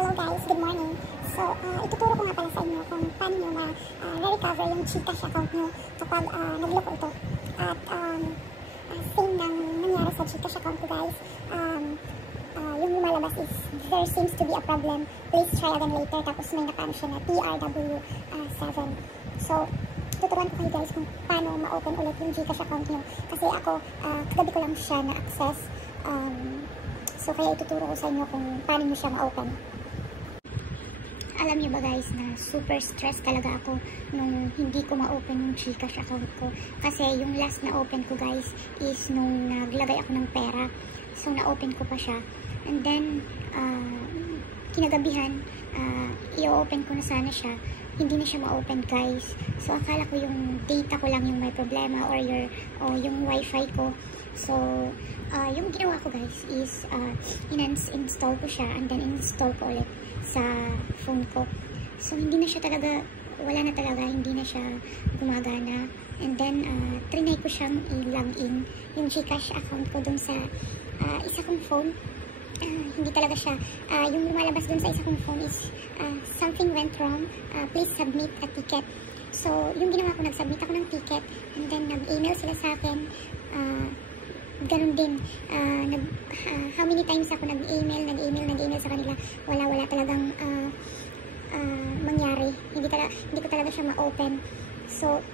Hello guys, good morning. So, ituturo ko nga pala sa inyo kung paano nyo na-recover yung GCash account nyo kapag nagloko ito. At same nang nangyari sa GCash account ko guys, yung lumalabas is there seems to be a problem. Please try again later. Tapos may nakaano siya na TRW7. So, tuturuan ko kayo guys kung paano ma-open ulit yung GCash account nyo. Kasi ako, kagabi ko lang siya na-access. So, kaya ituturo ko sa inyo kung paano nyo siya ma-open. Alam niyo ba guys na super stress talaga ako nung hindi ko ma-open yung GCash account ko. Kasi yung last na open ko guys is nung naglagay ako ng pera. So, na-open ko pa siya. And then, kinagabihan, i-open ko na sana siya. Hindi na siya ma-open guys. So, akala ko yung data ko lang yung may problema or yung wifi ko. So, yung ginawa ko guys is in-install ko siya and then install ko ulit sa phone ko. So, hindi na siya talaga, wala na talaga, hindi na siya gumagana. And then, trinay ko siyang i-login yung GCash account ko dun sa isa kong phone. Hindi talaga siya, yung lumalabas dun sa isa kong phone is something went wrong, please submit a ticket. So, yung ginawa ko, nag-submit ako ng ticket and then nag-email sila sa akin. Ganun din, how many times ako nag-email sa kanila, wala talagang mangyari, hindi ko talaga siya ma-open. So,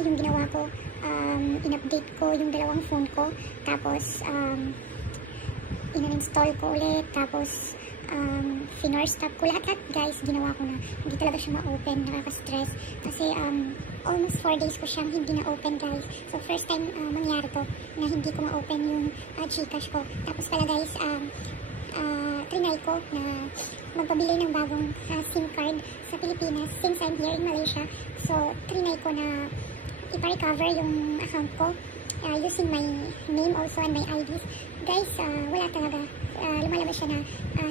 yung ginawa ko, in-update ko yung dalawang phone ko, tapos in-install ko ulit, tapos finorstop ko, lahat guys, ginawa ko na, hindi talaga siya ma-open, nakaka-stress, kasi almost 4 days ko siyang hindi na-open guys. So first time mangyari to, na hindi ko ma-open yung GCash ko. Tapos pala guys, trinay ko na magpabili ng bagong SIM card sa Pilipinas, since I'm here in Malaysia. So trinay ko na ipa-recover yung account ko, using my name also and my IDs. Guys, wala talaga. Lumalabas siya na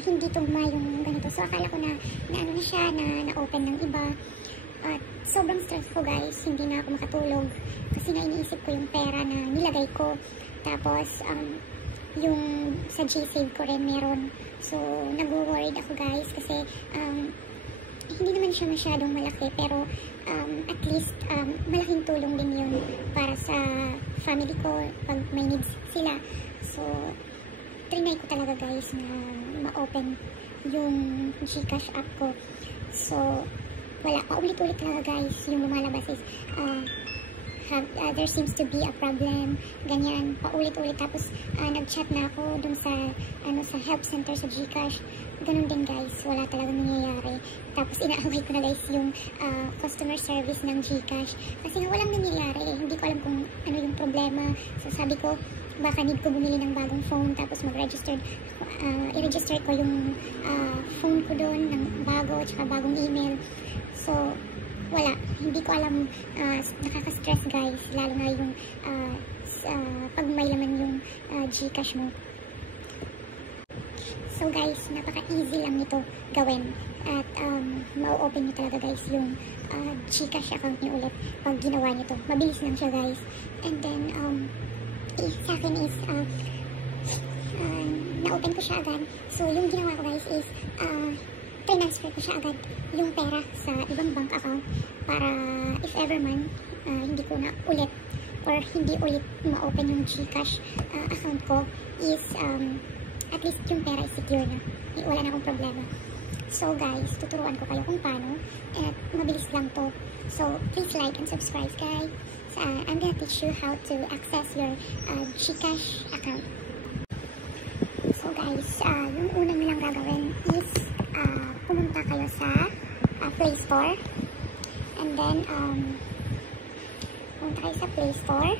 hindi tugma yung ganito. So, akala ko na ano na siya, na-open ng iba. At sobrang stress ko guys. Hindi na ako makatulog. Kasi na iniisip ko yung pera na nilagay ko. Tapos, yung sa GSave ko rin meron. So, nag-worried ako guys. Kasi, hindi naman siya masyadong malaki. Pero, at least, malaking tulong din yun para sa family ko pag may needs sila. So, trinay ko talaga guys na ma-open yung GCash app ko. So, wala. Paulit-ulit talaga guys. Yung lumalabas is, there seems to be a problem. Ganyan. Paulit-ulit. Tapos, nag-chat na ako dun sa help center sa GCash. Ganun din guys. Wala talagang nangyayari. Tapos, inaaway ko na guys yung customer service ng GCash. Kasi nga walang nangyayari. Hindi ko alam kung ano yung problema. So, sabi ko, baka need ko bumili ng bagong phone, tapos mag-register, i-register ko yung phone ko doon ng bago, tsaka bagong email. So, wala. Hindi ko alam, nakaka-stress guys, lalo na yung pag may laman yung GCash mo. So guys, napaka-easy lang nito gawin. At ma-open nyo talaga guys yung GCash account nyo ulit pag ginawa nyo to. Mabilis lang siya guys. And then, sa akin is na-open ko siya agad. So, yung ginawa ko guys is transfer ko siya agad yung pera sa ibang bank account para if ever man hindi ko na ulit or hindi ulit ma-open yung GCash account ko is at least yung pera is secure na. Wala na akong problema. So guys, tuturuan ko kayo kung paano at mabilis lang to. So, please like and subscribe guys. I'm gonna teach you how to access your GCash account. So guys, yung una nyo lang gagawin is pumunta kayo sa Play Store. And then, pumunta kayo sa Play Store.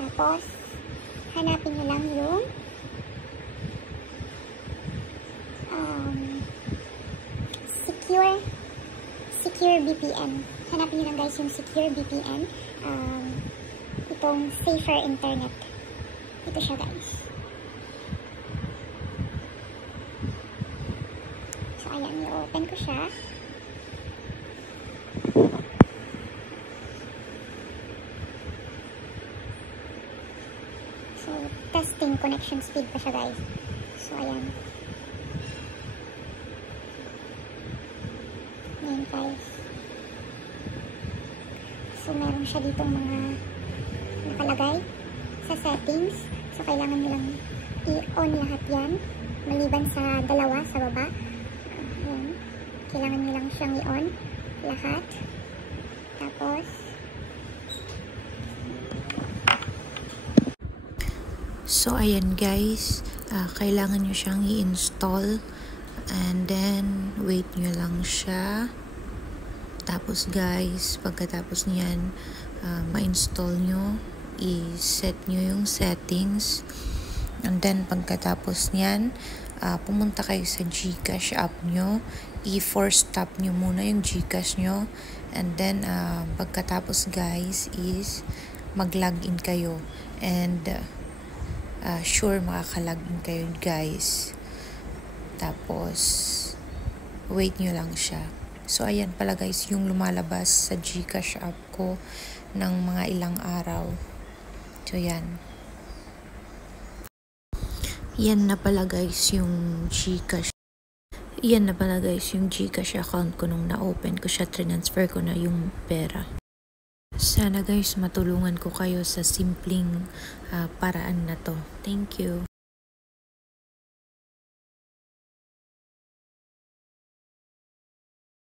Tapos, hanapin nyo lang yung Secure VPN. Hanapin nyo lang guys yung Secure VPN. Itong Safer Internet. Ito siya guys. So ayan, i-open ko siya. So, testing connection speed pa siya guys. So ayan. guys. So, meron siya ditong mga nakalagay sa settings. So, kailangan nyo lang i-on lahat yan. Maliban sa dalawa sa baba. Ayan. Kailangan nyo lang siyang i-on lahat. Tapos, so ayan guys, kailangan nyo siyang i-install. And then, wait nyo lang siya. Tapos guys, pagkatapos niyan, ma-install nyo, i-set nyo yung settings. And then, pagkatapos niyan, pumunta kayo sa GCash app nyo. I-force stop nyo muna yung GCash nyo. And then, pagkatapos guys, is mag-login kayo. And, sure makakalagin kayo guys. Tapos wait nyo lang siya. So ayan pala guys yung lumalabas sa GCash app ko ng mga ilang araw. So yan. Yan na pala guys yung GCash. Yan na pala guys yung GCash account ko nung na-open ko siya, transfer ko na yung pera. Sana guys matulungan ko kayo sa simpleng paraan na to. Thank you.